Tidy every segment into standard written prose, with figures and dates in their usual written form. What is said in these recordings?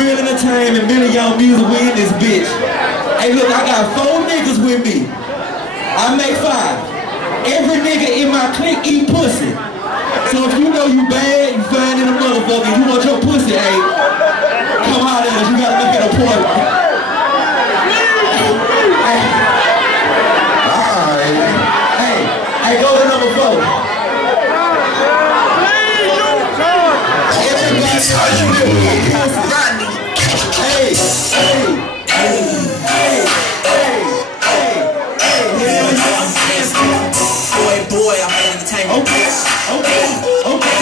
Trill Entertainment, Pt.2 music, we in this bitch. Hey look, I got 4 niggas with me. I make 5. Every nigga in my clique eat pussy. So if you know you bad, you fine in a motherfucker, you want your pussy, hey, come out at us, you gotta make it a point. Hey, go to number 4. That's how you do it. Boy, I'm an entertainment. Okay.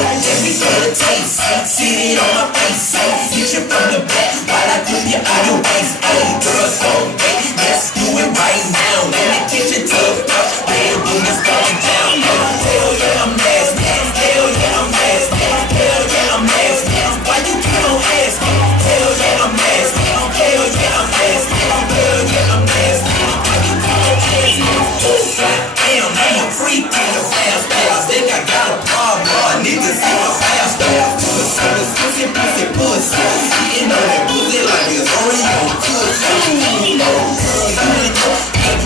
Let me feel the taste. See it on my face. Hit you from the back while I clip you on your waist. Hey, girls, don't wait. Let's do it right now. Let me get you tucked up. Bad boomers going down. Hell yeah, I'm nasty. Hell yeah, I'm nasty. Hell yeah, I'm nasty. Why you keep on asking? Hell yeah, I'm nasty. Hell yeah, I'm nasty. Hell yeah, I'm nasty. Why you keep on asking? Damn, I'm a freak in the fast pass. Think I got a problem. I need to see my fast pass. Pussy. Eating on that pussy like it's already on pussy.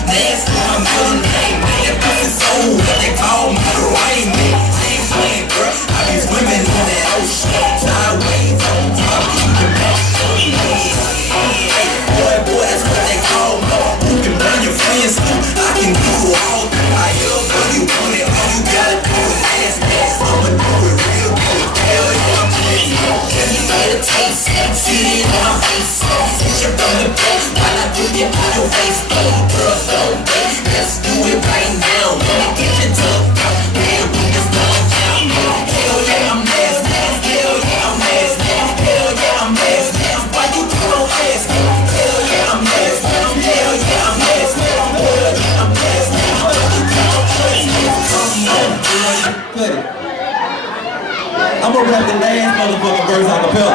Nasty, I'm good name. That pussy soul, they call me the right man. I ain't playing, girl. I be swimming in that ocean. Sideways on top, the motion. Boy, that's what they call me. You can burn your friends too. I can do all that I ever you want it. All you gotta do is ask me. I'ma do it real good. Hell yeah, I'm crazy. Let me get a taste. See it on my face. Hit you from the back while I do it on your face. Hey, girl, don't wait. Let's do it right now. Let me get you tucked up. Bad boomers going down. Hell yeah, I'm nasty. Hell yeah, I'm nasty. Hell yeah, I'm nasty. Why you keep on asking? Hell yeah, I'm nasty. Hell yeah, I'm nasty. Hell yeah, I'm nasty. Why you keep on asking? Come on, boy. I'ma rap the last motherfucking verse on the pedal.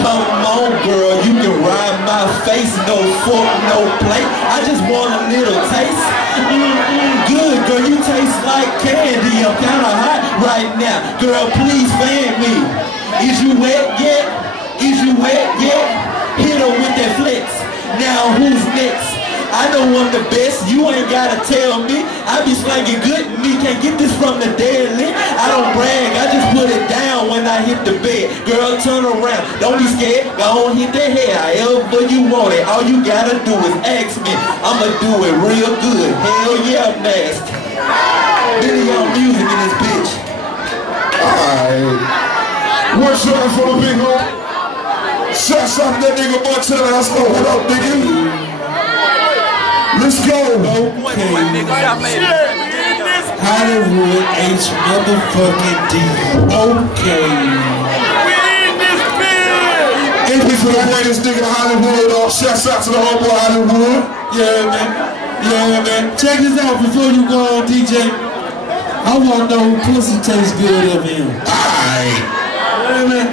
Come on, girl, you can ride my face, no fork, no plate. I just want a little taste. Good, girl, you taste like candy. I'm kinda hot right now. Girl, please fan me. Is you wet yet? Is you wet yet? Hit her with that flex. Now who's next? I know I'm the best, you ain't gotta tell me. I be slanging good and me, can't get this from the deadly. I don't brag, I just put it down when I hit the bed. Girl, turn around, don't be scared, go on hit the head. However you want it, all you gotta do is ask me. I'ma do it real good, hell yeah, I'm nasty. Pt.2 music in this bitch. Alright. One shot for the big home. Shots out that nigga Montana, let's go. What up, nigga? Let's go. Okay. Hollywood H motherfucking D. Okay. We in this bitch. Thank you for the greatest nigga Hollywood. Shouts out to the homeboy Hollywood. Yeah, man. Check this out before you go on, DJ. I want to know who pussy tastes good up here. Alright. Yeah, man.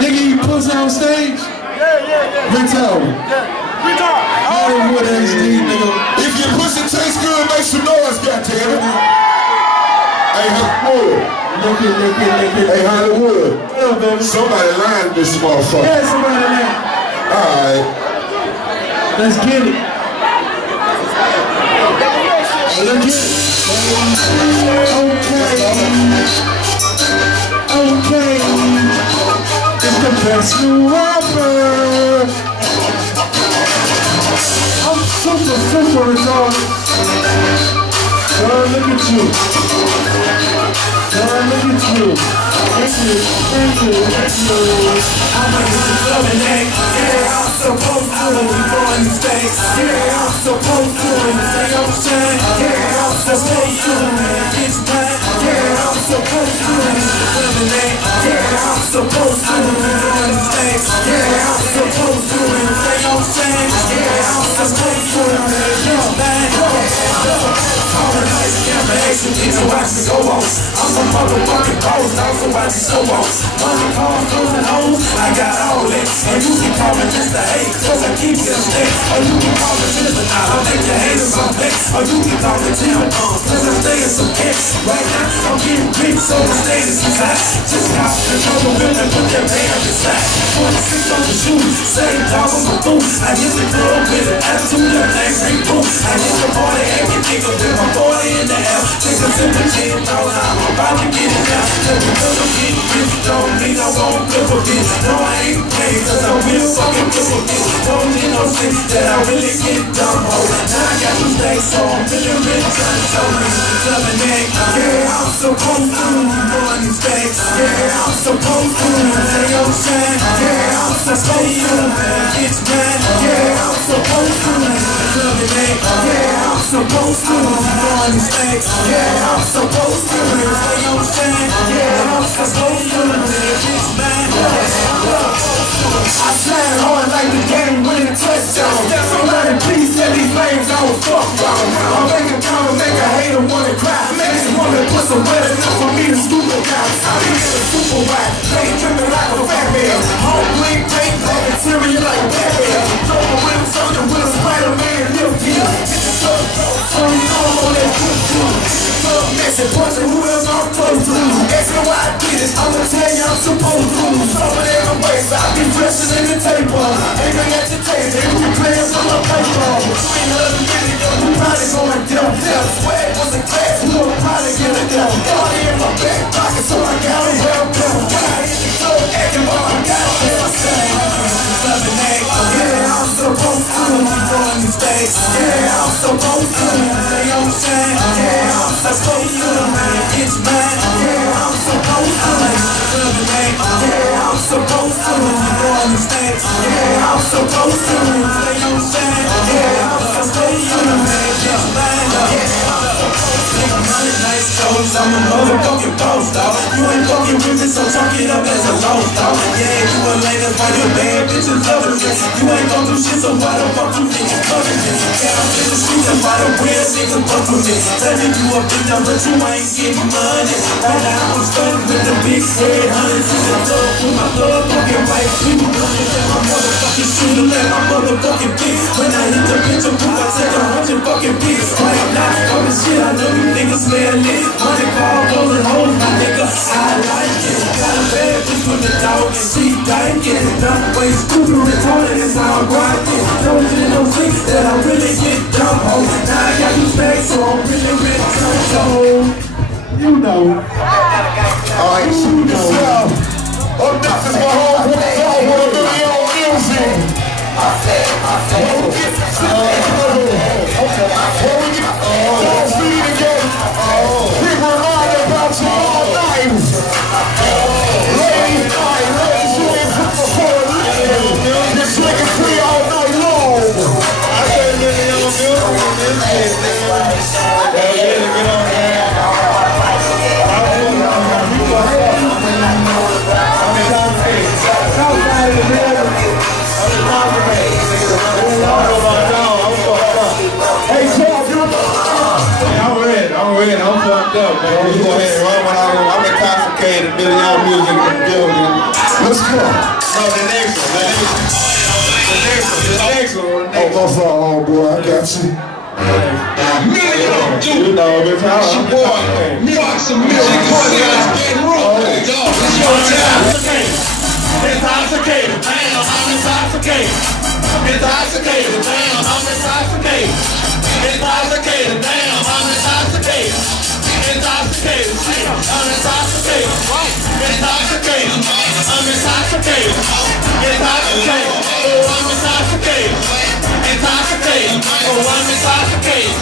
Nigga, you pussy on stage? Yeah. Retard. Hollywood HD, nigga. If your pussy tastes good, make some noise, goddammit. Hey, Hollywood. Look it. Hey, Hollywood. Yeah, baby. Somebody lying to this motherfucker. Yeah, somebody lying. Alright. Let's get it. Okay. It's the best new rapper. I'm super retarded. Girl, look at you. Thank you. I'm a loving egg. Yeah, I'm supposed to be going to stay. Yeah, I'm supposed to stay on the chain. Yeah, I'm supposed to get mine. Yeah, I'm supposed to be loving egg. Yeah, I'm supposed to be going to stay. Yeah, I'm supposed to stay on the chain. Yeah, I'm supposed to get mine. All the nights, nice and easy, watch me go on. I'm some motherfucking boss, dog, so watch me so on. Money, cars, clothes, and hoes, I got all that. And you can call me Mr. Hate, cause I keep it steady. Or you can call me Mr. I'll make your haters on back. Or you can call me Jim, cause I'm staying some cash. Right now, I'm getting rich, so the status is high. Just got the trouble with and put that band beside. 26 on the shoes, same dog on my boots. I hit the club with an attitude, that thing ain't boom. I hit the party, acting nigga with my 40 in the air. Take a sip of gin, throw it out, I'm about to get it now. Cause because I'm getting rich, don't mean I won't flip a bitch. No, I ain't playing, cause I'm real fucking flip a bitch. Don't need no sense that I really get dumb, ho. Now I got some things, so I'm feeling rich, trying to show me the club and egg. Yeah, I'm supposed to doing these things. Yeah, I'm supposed to say your shine. Yeah, I'm supposed to get mad. Yeah, I'm supposed to club and egg. Yeah, I'm supposed to doing these things. Yeah, I'm supposed to say your shine. Yeah, I'm supposed to get mad. I shine hard like the game winning touchdown. Somebody please tell these flames I was fuck wrong. I'll make a comment, make a hater wanna cry. Make this woman put some wet enough for me to scoop it down. I be in a super wide, they tripping like a fat man. Home blink, paint, black interior like Batman. Throw a wheel, something with a Spider-Man lift here. Hit the truck, so you know I'm on that good dude. Fuck messing, punching whoever I'm close to. Asking why I did it, I'ma tell you I'm supposed to. Something in my waist, I be dressing in the table. Aiming at your taste, they be playing from my paper. Between us and getting young, we probably going down. Swag was a class, we gon' probably get it down. Got it in my back pocket, so I got it well down. When I hit the club, acting while I got it. Yeah, I'm supposed to doing these things. Yeah, I'm supposed to stay on the shine. Yeah, I'm supposed to get mine. Yeah, I'm supposed to yeah, I'm supposed to doing these things. Yeah, I'm supposed to stay on the shine. Yeah, I'm supposed to get mine. Nice toes, I'm a motherfucking boss, dog. You ain't fucking with me, so chalk it up as a lost dog. Yeah, you a lady, why you bad bitches loving me? You ain't gon' do shit, so why the fuck you niggas loving me? Yeah, I'm in the streets and why the real niggas fuck with me? Tell me you a big dumb, but you ain't getting money. Right now I'm stunning with the big head, hundreds in the club with my motherfucking white people. Let my motherfucking shooter, let my motherfucking bitch. When I hit the picture booth, I take 100 fucking beats. Right now, all the shit, I know you niggas smell it. Money call, goes and hoes, my nigga, I like it. Got a bad bitch with the dog and she dying. Not way stupid, retarded, is how I'm grinding. Don't you know, think that I really get dumb, ho. Now I got you back, so I'm really dumb, so you know. Alright, shoot this out. Up next is my homeboy, wanna do your own music. I'm fucked up, man. You go ahead and run when I'm intoxicated, Billy Young music in the building. Let's go. No, the next one. Oh, my fault, boy, I got you. You know, it's how I'm Foxx and music get rolled. It's your time. Intoxicated, damn, I'm intoxicated. Intoxicated, damn, I'm intoxicated. Intoxicated, damn, I'm intoxicated. Intoxicated, shit, I'm intoxicated. Intoxicated, I'm intoxicated. Intoxicated, oh, I'm intoxicated. Intoxicated, oh, I'm intoxicated.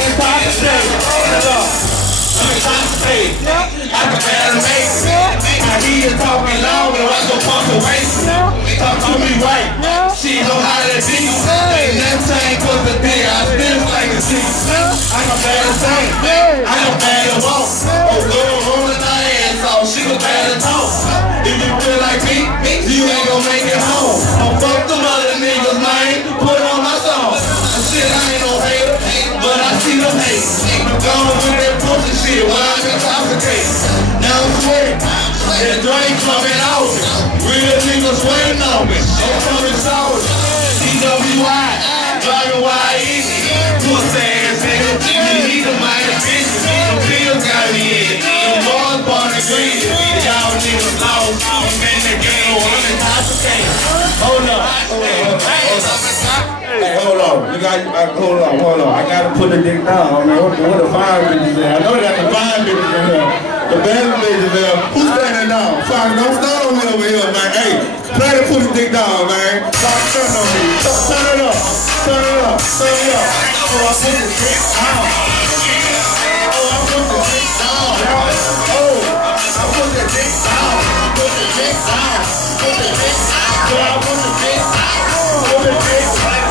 Intoxicated, I'm intoxicated. I can barely make it. I hear you talking loud, but I go pump away. Talk to me right. She know how to be. Ain't that same cause the day I still like to see. I can barely say. I can barely walk. Oh, girl, rolling her ass off. She can barely talk. If you feel like me, you ain't gon' make it home. I'm fuck them other niggas, man. Put on my song. Shit, I ain't no hater, but I see them hate. I'm gone with that pussy shit while I'm intoxicated. Now I'm sweating. That drink coming out. Real niggas waiting on me. I'm coming sour. CWI, driving wide easy. Pussy ass nigga. You need a minor bitch. The pills got me in it. The boys born and greedy. Y'all niggas lost. I'm in the game. I'm intoxicated. Hold up. Hey, hold on. Hold on. I gotta put the dick down. I mean, what the fine bitches there? I know they got the fine bitches in there. The bad bitches there. Who's standing down? Foxx, don't stand on me over here, man. Hey, try to put the dick down, man. Foxx, turn on me. Turn it up. Turn it up. Turn it up. Oh, I put the dick down. Oh, I put the dick down. Oh, I put the dick down. Put the dick down. Put the dick down. So I put the dick down. Put the dick down.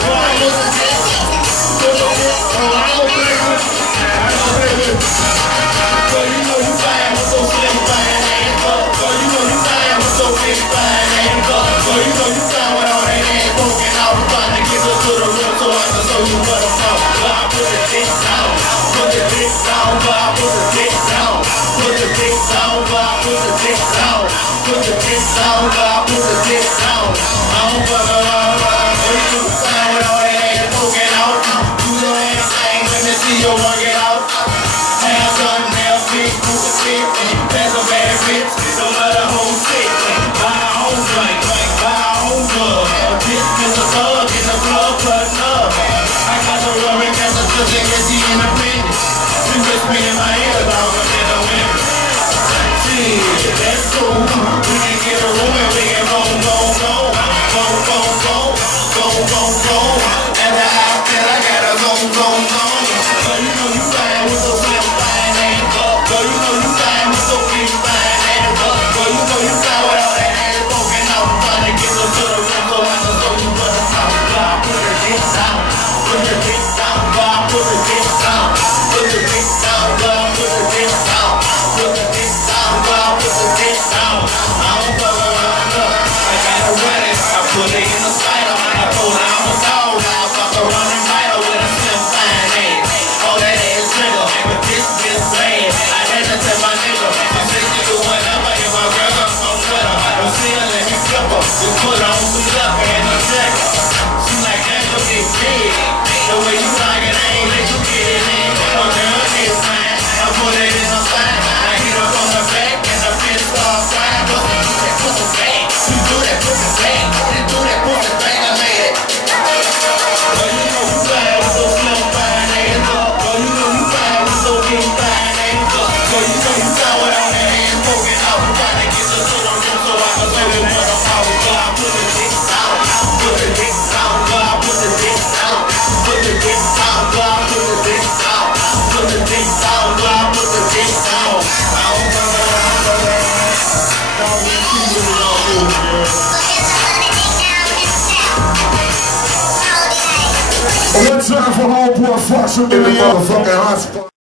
One time for homeboy Foxx in the motherfucking hot spot.